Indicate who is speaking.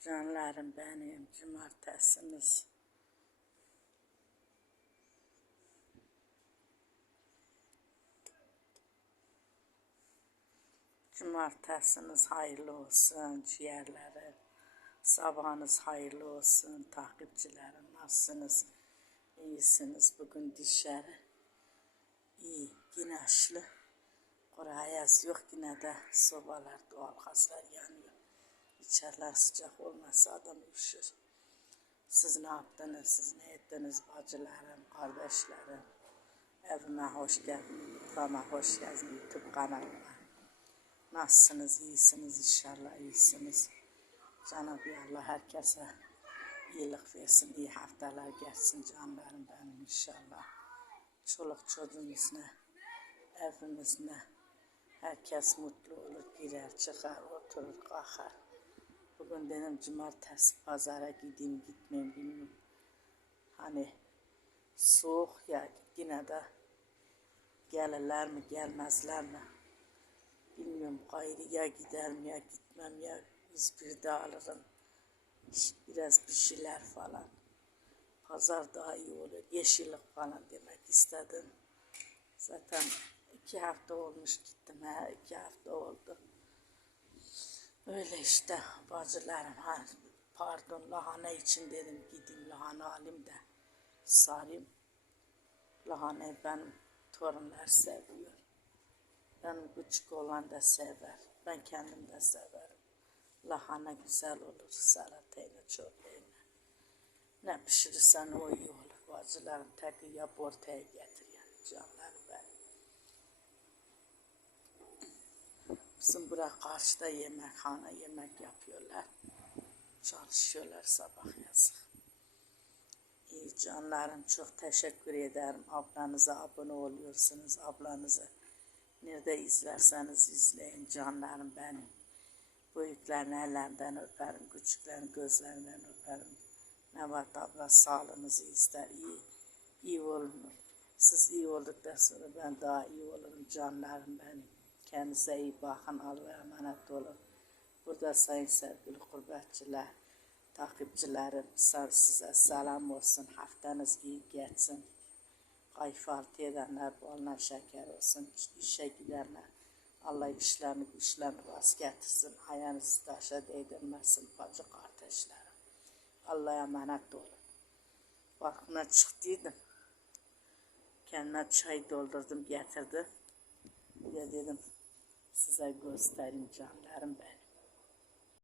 Speaker 1: Canlarım benim, cumartesimiz. Cumartesiniz hayırlı olsun ciğerlerim. Sabahınız hayırlı olsun takipçilerim. Nasılsınız? İyisiniz bugün dışarı. İyi, güneşli. Kurayaz yok yine de sobalar, doğal gazlar yanıyor. İçeriler sıcak olmasa adam üşür. Siz ne yaptınız, siz ne ettiniz bacılarım, kardeşlerim? Evime hoş geldin, bana hoş geldin YouTube kanalıma. Nasılsınız, iyisiniz inşallah, iyisiniz. Cenab-ı Allah herkese iyilik versin, iyi haftalar gelsin canlarım benim inşallah. Çoluk çocuğumuzla, evimizle, herkes mutlu olur, girer, çıkar, oturur, kalkar. Bugün dedim cumartesi pazara gideyim, gitmeyeyim bilmiyorum. Hani soğuk ya yine de gelirler mi gelmezler mi? Bilmiyorum gayrı ya giderim ya gitmem ya İzmir'de alırım. Biraz bir şeyler falan. Pazar daha iyi olur. Yeşillik falan demek istedim. Zaten iki hafta olmuş gittim. He, iki hafta oldu. Öyle işte bacılarım. Ha, pardon lahana için dedim gideyim lahana alayım da sarayım. Lahanayı benim torunlar seviyor. Benim küçük olan da sever. Ben kendim de severim. Lahana güzel olur salatayla çorbayla. Ne pişirirsen o iyi olur. Bacılarım tek yap ortaya getir yani canlarım benim. Bizim bura karşıda yemekhane yemek yapıyorlar. Çalışıyorlar sabah yazık. İyi canlarım çok teşekkür ederim. Ablanıza abone oluyorsunuz. Ablanızı nerede izlerseniz izleyin canlarım benim. Büyüklerin ellerinden öperim, küçüklerin gözlerinden öperim. Nevat abla sağlığınızı ister, iyi, iyi olun. Siz iyi olduktan sonra ben daha iyi olurum canlarım benim. Kendinize iyi bakın, Allah'a emanet olun. Burada sayın sevgili gurbetçiler, takipçilerim, size selam olsun. Haftanız iyi geçsin. Kayfaltı edenler boluna şeker olsun. İşe gidenler Allah işlerini güçlerini rast getirsin. Ayağınızı taşa değdirmesin bacı kardeşlerim. Allah'a emanet olun. Balkona çıktıydım. Kendime çay doldurdum getirdim. Ya dedim size göstereyim canlarım benim.